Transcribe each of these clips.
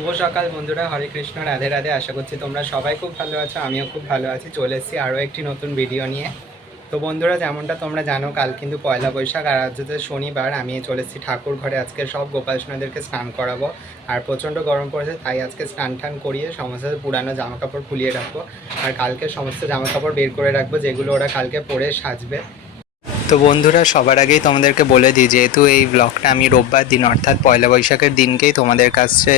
শুভ সকাল বন্ধুরা, হরে কৃষ্ণ, রাধে রাধে। আশা করছি তোমরা সবাই খুব ভালো আছো, আমিও খুব ভালো আছি। চলে এসেছি আরও একটি নতুন ভিডিও নিয়ে। তো বন্ধুরা, যেমনটা তোমরা জানো, কাল কিন্তু পয়লা বৈশাখ, আর আজ হচ্ছে শনিবার। আমি চলে এসেছি ঠাকুর ঘরে, আজকে সব গোপাল সোনাদেরকে স্নান করাবো। আর প্রচণ্ড গরম পড়েছে, তাই আজকে স্নান টান করিয়ে সমস্ত পুরানো জামা কাপড় খুলিয়ে রাখব। আর কালকে সমস্ত জামা কাপড় বের করে রাখব, যেগুলো ওরা কালকে পরে সাজবে। তো বন্ধুরা, সবার আগেই তোমাদেরকে বলে দিই, যেহেতু এই ব্লগটা আমি রোববার দিন, অর্থাৎ পয়লা বৈশাখের দিনকেই তোমাদের কাছে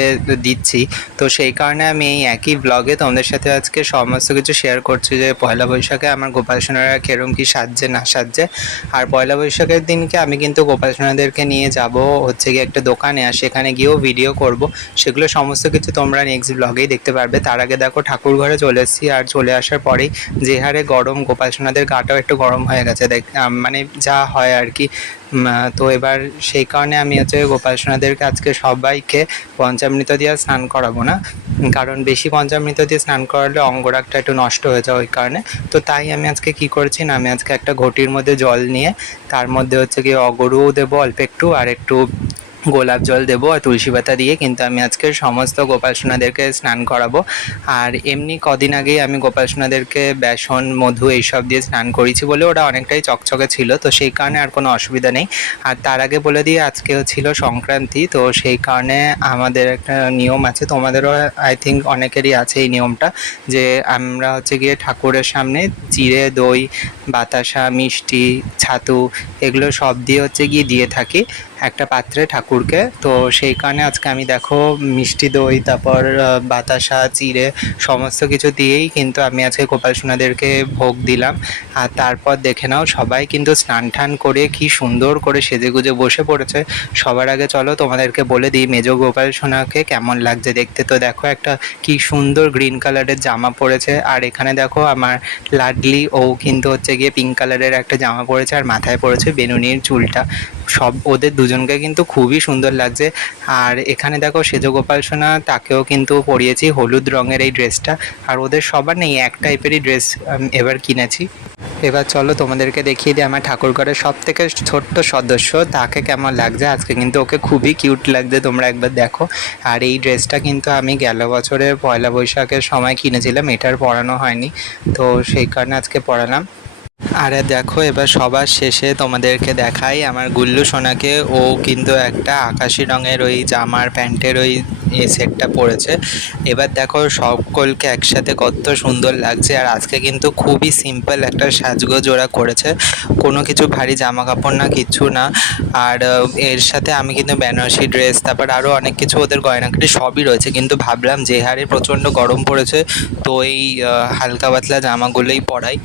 দিচ্ছি, তো সেই কারণে আমি এই একই ব্লগে তোমাদের সাথে আজকে সমস্ত কিছু শেয়ার করছি, যে পয়লা বৈশাখে আমার গোপাল সোনারা কেরম কি সাজছে, না সাজছে। আর পয়লা বৈশাখের দিনকে আমি কিন্তু গোপাল সোনাদেরকে নিয়ে যাব হচ্ছে গিয়ে একটা দোকানে, আর সেখানে গিয়েও ভিডিও করব। সেগুলো সমস্ত কিছু তোমরা নেক্সট ব্লগেই দেখতে পারবে। তার আগে দেখো, ঠাকুর ঘরে চলে এসেছি, আর চলে আসার পরেই যে হারে গরম, গোপাল সোনাদের গাটাও একটু গরম হয়ে গেছে, দেখ মানে যা হয় আর কি। তো এবার সেই কারণে আমি হচ্ছে গোপাল সোনাদেরকে আজকে সবাইকে পঞ্চামৃত দিয়ে স্নান করাবো না। কারণ বেশি পঞ্চামৃত দিয়ে স্নান করালে অঙ্গরাগটা একটু নষ্ট হয়ে যায় ওই কারণে। তো তাই আমি আজকে কি করেছি না, আমি আজকে একটা ঘটির মধ্যে জল নিয়ে তার মধ্যে হচ্ছে কি অগরুও দেবো অল্প একটু আর একটু গোলাপ জল দেবো আর তুলসী পাতা দিয়ে, কিন্তু আমি আজকে সমস্ত গোপাল সোনাদেরকে স্নান করাবো। আর এমনি কদিন আগেই আমি গোপাল সোনাদেরকে বেসন, মধু এইসব দিয়ে স্নান করিয়েছি বলে ওরা অনেকটাই চকচকে ছিল, তো সেই কারণে আর কোনো অসুবিধা নেই। আর তার আগে বলে দিয়ে আজকে ছিল সংক্রান্তি, তো সেই কারণে আমাদের একটা নিয়ম আছে, তোমাদেরও আই থিঙ্ক অনেকেরই আছে এই নিয়মটা, যে আমরা হচ্ছে গিয়ে ঠাকুরের সামনে চিড়ে, দই বাতাসা, মিষ্টি, ছাতু, এগুলো সব দিয়ে হচ্ছে গিয়ে দিয়ে থাকি একটা পাত্রে ঠাকুরকে। তো সেই কারণে আজকে আমি দেখো মিষ্টি দই, তারপর বাতাসা, চিড়ে সমস্ত কিছু দিয়েই কিন্তু আমি আজকে গোপাল সোনাদেরকে ভোগ দিলাম। আর তারপর দেখে নাও সবাই কিন্তু স্নান টান করে কি সুন্দর করে সেজে গুজে বসে পড়েছে। সবার আগে চলো তোমাদেরকে বলে দিই মেজ গোপাল সোনাকে কেমন লাগছে দেখতে। তো দেখো একটা কি সুন্দর গ্রিন কালারের জামা পরেছে আর এখানে দেখো আমার লাডলি ও কিন্তু হচ্ছে গিয়ে পিঙ্ক কালারের একটা জামা পরেছে আর মাথায় পড়েছে বেনুনির চুলটা। সব ওদের দুজনকে কিন্তু খুবই সুন্দর লাগছে। আর এখানে দেখো সেজ গোপাল সোনা, তাকেও কিন্তু পরিয়েছি হলুদ রঙের এই ড্রেসটা আর ওদের সবার নেই, এক টাইপেরই ড্রেস এবার কিনেছি। এবার চলো তোমাদেরকে দেখিয়ে দিই, আমার ঠাকুরঘরের সব থেকে ছোট্ট সদস্য, তাকে কেমন লাগছে? আজকে কিন্তু ওকে খুবই কিউট লাগছে, তোমরা একবার দেখো। আর এই ড্রেসটা কিন্তু আমি গেল বছরের পয়লা বৈশাখের সময় কিনেছিলাম, এটার পরানো হয়নি। তো সেই কারণে আজকে পরালাম। আরে দেখো, এবার সবার শেষে তোমাদেরকে দেখাই। আমার গুল্লু সোনাকে, ও কিন্তু একটা আকাশি রঙের ওই জামার প্যান্টের ওই সেটটা পরেছে। এবার দেখো, সকলকে একসাথে কত সুন্দর লাগছে। আর আজকে কিন্তু খুবই সিম্পল একটা সাজগোজ ওরা করেছে। কোনো কিছু ভারী জামা কাপড় না কিচ্ছু না। আর এর সাথে আমি কিন্তু বেনারসি ড্রেস তারপর আরও অনেক কিছু ওদের গয়নাকাটি সবই রয়েছে। কিন্তু ভাবলাম, যে হারে প্রচণ্ড গরম পড়েছে, তো এই হালকা পাতলা জামাগুলোই পরাই।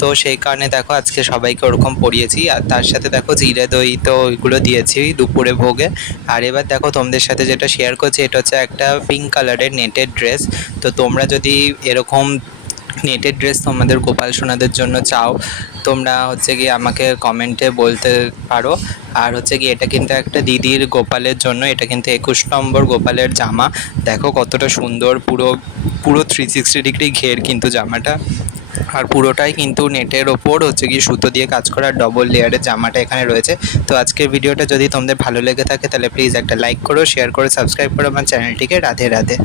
তো সেই কারণে দেখো আজকে সবাইকে ওরকম পরিয়েছি। আর তার সাথে দেখো জিরে দই তো ওইগুলো দিয়েছি দুপুরে ভোগে। আর এবার দেখো তোমাদের সাথে যেটা শেয়ার করছি, এটা হচ্ছে একটা পিঙ্ক কালারের নেটের ড্রেস তো তোমরা যদি এরকম নেটের ড্রেস তোমাদের গোপাল সোনাদের জন্য চাও, তোমরা হচ্ছে গিয়ে আমাকে কমেন্টে বলতে পারো। আর হচ্ছে কি এটা কিন্তু একটা দিদির গোপালের জন্য, এটা কিন্তু একুশ নম্বর গোপালের জামা। দেখো কতটা সুন্দর, পুরো পুরো থ্রি সিক্সটি ডিগ্রি ঘের কিন্তু জামাটা। আর পুরোটাই কিন্তু নেটের ওপর হচ্ছে কি সুতো দিয়ে কাজ করা ডবল লেয়ারের জামাটা এখানে রয়েছে। তো আজকের ভিডিওটা যদি তোমাদের ভালো লেগে থাকে, তাহলে প্লিজ একটা লাইক করো শেয়ার করো সাবস্ক্রাইব করো আমার চ্যানেলটিকে রাধে রাধে।